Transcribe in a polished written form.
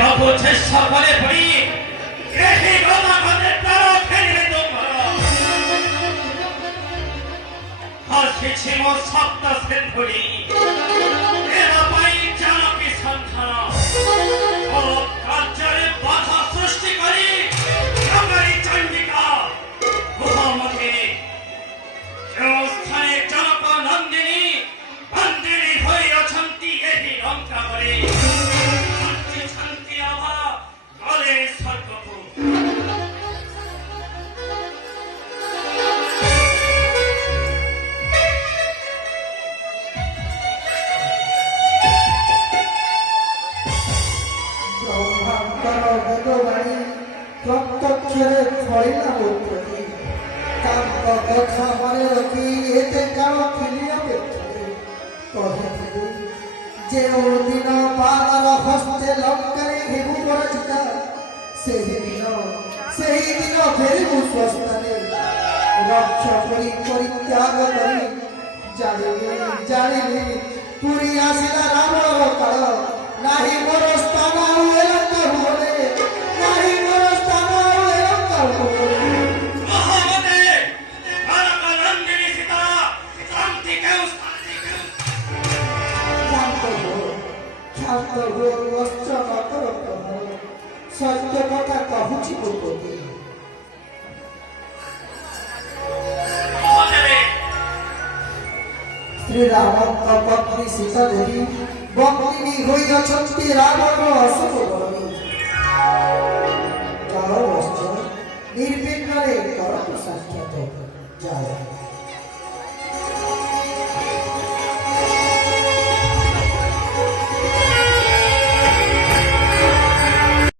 বাবু চেষ্টা করে পড়ি এই গণাগণের দ্বারা ফেলবে তোমরা হাসিছি মো সপ্ত সেঞ্চুরি এরা পাই জানকী সন্ধান ও কার্যের বাধা সৃষ্টি করি আমারই চণ্ডিকা গুহামতে ଯେଉଁ ସ୍ଥାନେ ଜନକ ନନ୍ଦିନୀ ବନ୍ଦିନୀ ହୋଇ ଅଛନ୍ତି ଏହି ଲଙ୍କାରେ ଶାନ୍ତି ଆଭା ଗଲେ ସ୍ୱର୍ଗକୁ ବ୍ରହ୍ମାଙ୍କର ବେଦବାଣୀ ପ୍ରତ୍ୟକ୍ଷରେ ଫଳିଲା ମୋ ପ୍ରତି ତାଙ୍କ କଥା ମନେ ରଖି ଏତେ କାଳ ଥିଲି ଅପେକ୍ଷାରେ କହିଥିଲି ଯେଉଁ ଦିନ ବାନର ହସ୍ତେ ଲଙ୍କାରେ ହେବୁ ପରାଜିତ ସେହିଦିନ ଫେରିବୁ ସ୍ୱସ୍ଥାନେ ରକ୍ଷା କରି ପରିତ୍ୟାଗ କରି ଜାଣିଲି ପୁରୀ ଆସିଲା ରାମର କାଳ ନାହିଁ ମୋର ସ୍ଥାନ ଆଉ ଏ ଲଙ୍କା ଭୁବନେ ନାହିଁ ମୋର ସ୍ଥାନ ଆଉ ଏ ଲଙ୍କା ଭୁବନେ ସତ୍ୟ କଥା କହୁଛି ପୂର୍ବୀ ଶ୍ରୀରାମଙ୍କ ପତ୍ନୀ ସୀତା ଦେବୀ ବନ୍ଦିନୀ ହୋଇଅଛନ୍ତି ରାମର ଅଶୋକ ବଳୀ ନିର୍ବିଘ୍ନରେ କରନ୍ତୁ ସାକ୍ଷାତ ଯାଅ।